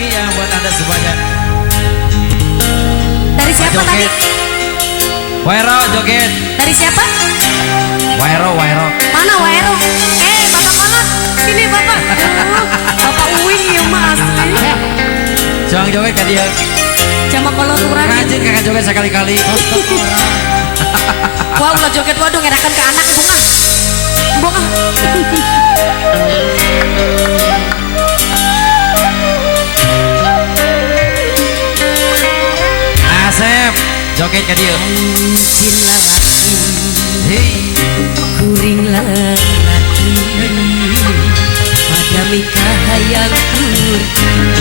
lagi yang buat Anda semuanya. Dari siapa tadi? Wairo joget. Dari siapa? Wairo. Mana Wairo? Bapak Kolot. Sini Bapak. Bapak Uwing ya mas. Jangan joget kan dia. Jama Kolot urang. Rajin kakak joget sekali-kali. Wah ulah joget waduh ngerakan ke anak bunga. Asep joget kan dia. Mungkin lelaki Hei. kuring lelaki pada mikah hayang kur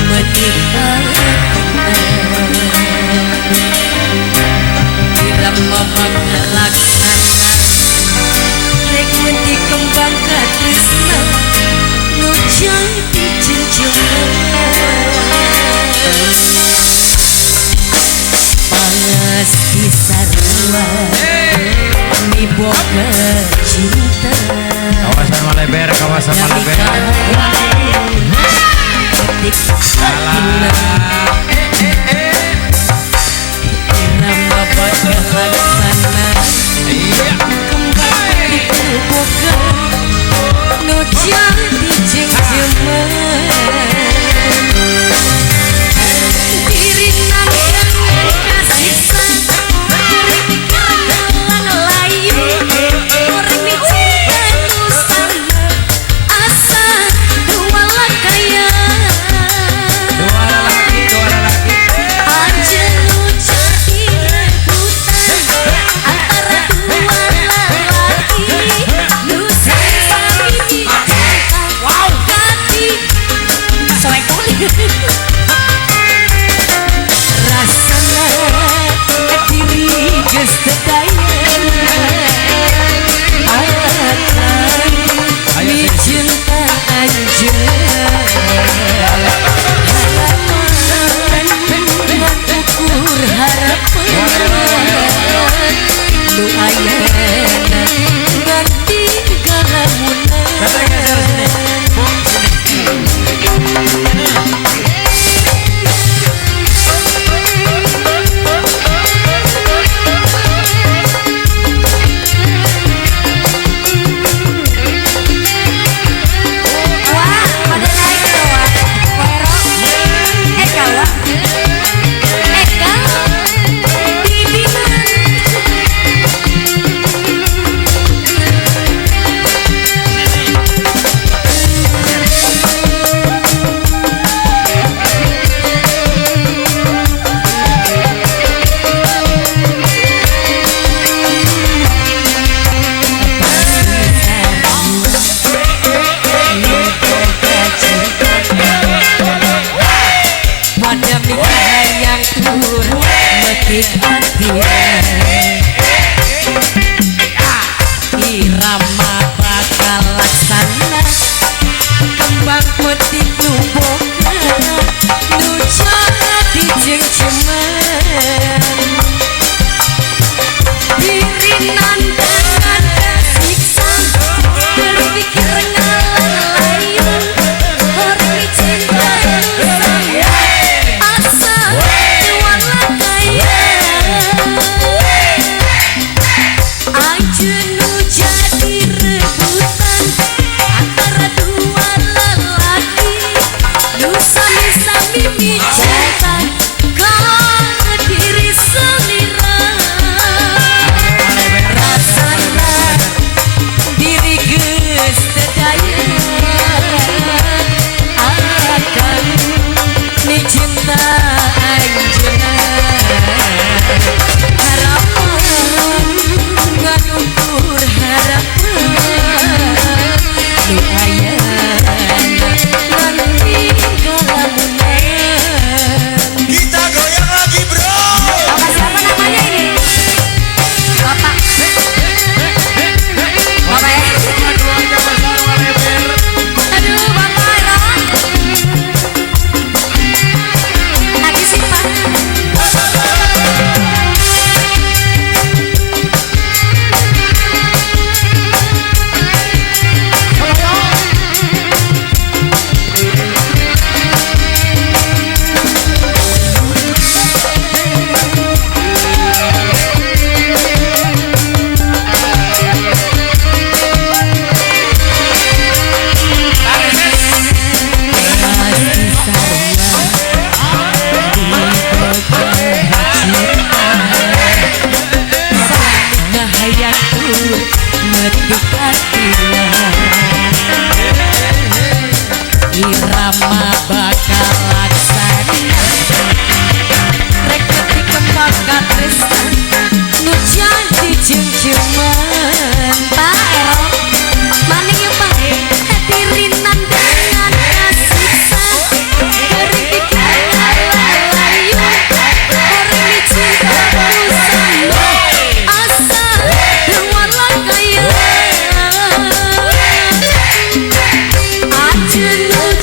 menikah irama makna laksana rek menti kembang ka tresna nu jadi jenjang panas di sarua mi boga cinta Kawasan Maleber. irama bakal laksana kembang di boga nu jadi jenjang irama bakal laksana kembang putih nu boga nu jadi jengjeman dirinan dengan siksa berpikir ngalang lain orang cinta asa wala kaya anjun nu jadi rebutan antara dua lelaki nu sami-sami irama bakal laksana rek dikembang katresnan nu janji cengceman Pak Ero maning ya Pak dirinan dengan kasih goreng bikin layu goreng cinta bersama asal walau kaya aja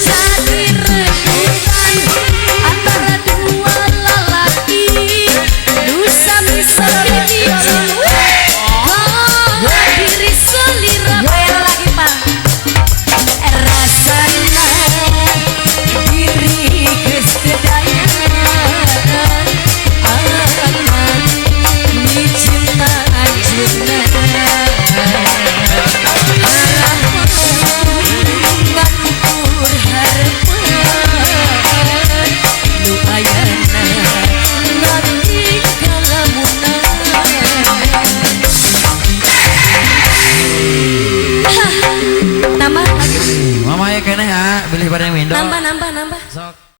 jadi rebutan antara dua lelaki nusa miskin diri selira bayar lagi Pak rasana diri kesedayan aman ni cinta anjuna harapan ngakur harapan lu ayana nanti kalamunan nambah lagi Mama ya kene ya, beli barang window. nambah